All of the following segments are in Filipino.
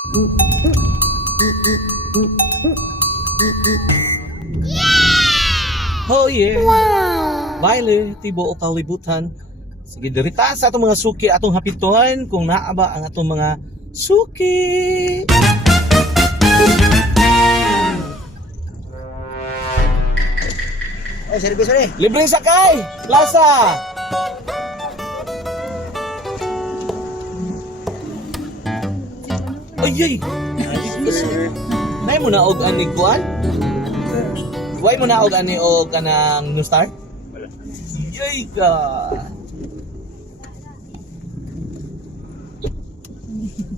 Oh yeah. Wow. Baile tibo o kalibutan. Sige diri ta sa atong mga suki atong hapituhan kung naa ba ang atong mga suki. Oh, service ni. Libreng sakay. Plaza. Ay. Nay mo na og ani kuan? Why mo na og ani og kanang New Star? Wala. Yay ka.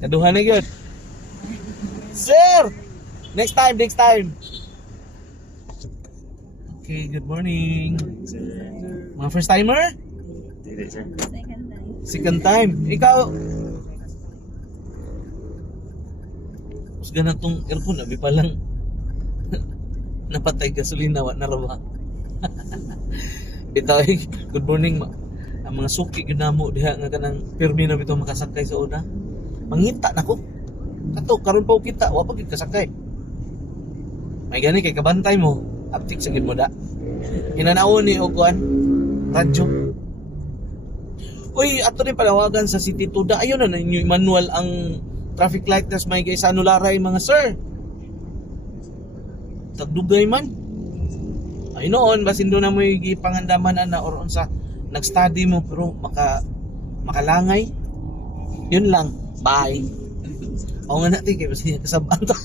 Kaduhan na gyud. Sir. Next time. Okay, good morning. Mga first timer? Dili, sir. Second time. Ikaw. Mas ganang tong aircon, abi pa lang. Napatay gasolina, wa na rawa. Ito ay, good morning. Ang mga suki, ginamo, diha nga kanang pirmi na bito makasakay sa una. Mangita na ko. Kato, karon pa ko kita, wa pa kasakay. May gani kay kabantay mo. Aptik sa gid mo da. Hinanaon ni Okuan. Radyo. Uy, ato rin palawagan sa City Tuda. Ayun na ninyo manual ang traffic light nas may sa anularay mga sir. Tagdugay man. Ay noon basin do na mo gipangandaman ana or unsa nag-study mo pero makalangay. Yun lang. Bye. O nga natin kay basta kasabang to.